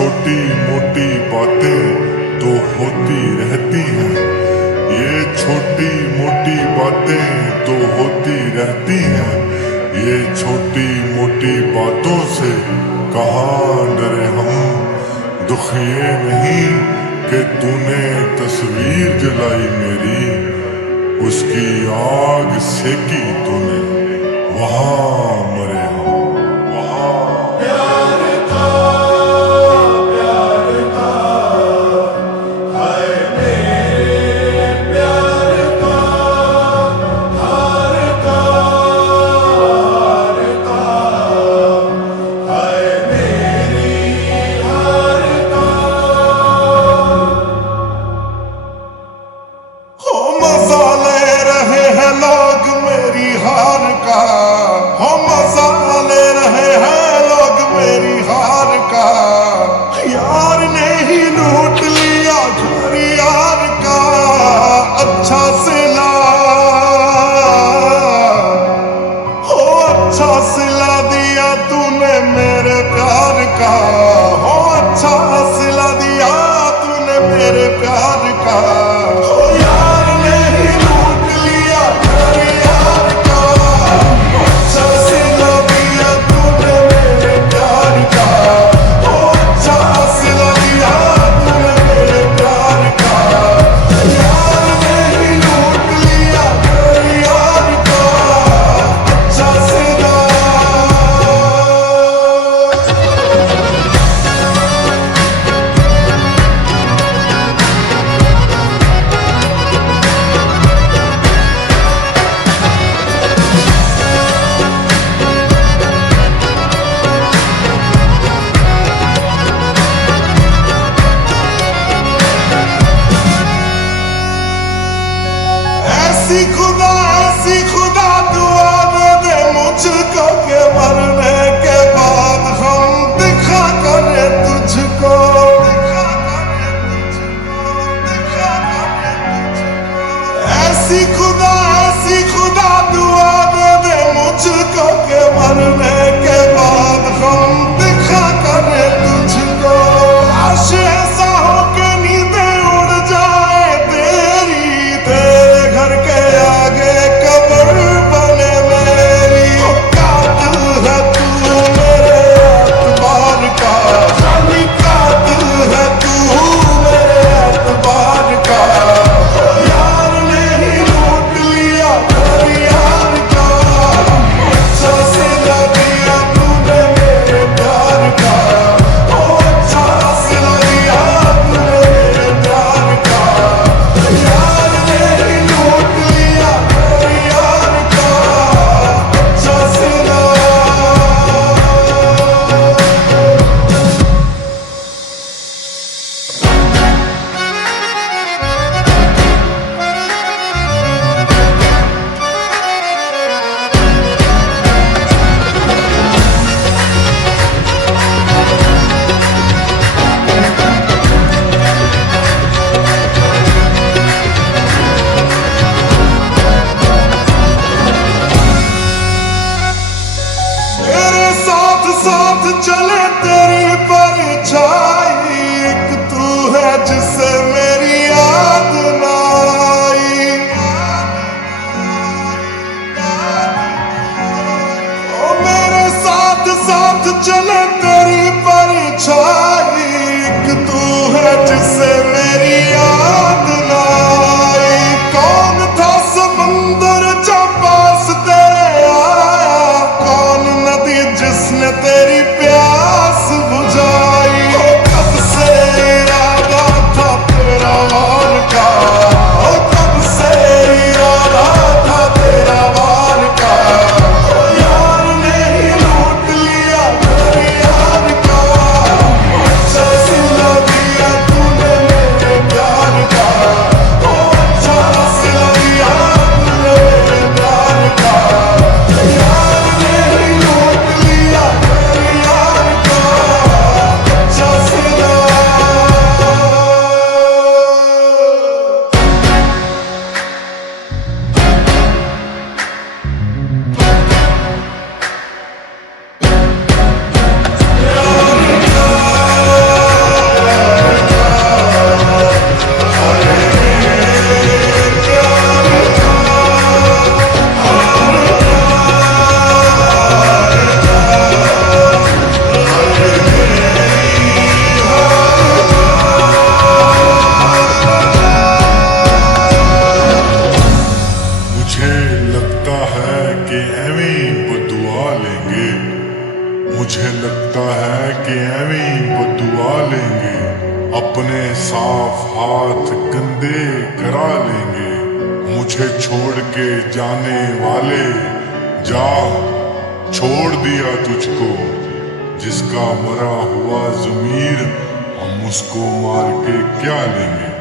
छोटी मोटी बातें तो होती रहती हैं, ये छोटी मोटी बातें तो होती रहती हैं। ये छोटी मोटी बातों से कहाँ डरे हम, दुख ये नहीं कि तूने तस्वीर जलाई मेरी, उसकी आग सेकी तूने, वहाँ मरे हम। ऐसी खुदा दुआ दे मुझको के मरने के बाद हम दिखा करे तुझको। ऐसी खुदा दुआ दे मुझको के मरने के बाद हम दिखा करे तुझको। काश ऐसा हो के नींदें उड़ जाए तेरी, तेरे घर के आगे कब्र बने मेरी। कातिल है तू मेरे एतबार का, खाली कातिल है तू मेरे एतबार का। यार ने ही लूट लिया घर यार का, अच्छा सिला दिया तूने मेरे प्यार का। ओ अच्छा सिला दिया तूने मेरे प्यार का। यार ने ही लूट लिया घर यार का, अच्छा सिला। तेरे साथ साथ चले तेरी परछाई, एक तू है जिससे मेरी याद ना आई। ओ मेरे साथ साथ चले तेरी परछाई, एक तू है जिससे मेरी याद ना आई। कौन था समंदर जो पास तेरे आया, कौन नदी जिसने तेरी प्यास बुझाई। कब से इरादा था तेरा मुझे लगता है कि एवें ही बदुआ लेंगे, अपने साफ हाथ गंदे करा लेंगे। मुझे छोड़ के जाने वाले, जा छोड़ दिया तुझको, जिसका मरा हुआ ज़मीर हम उसको मार के क्या लेंगे।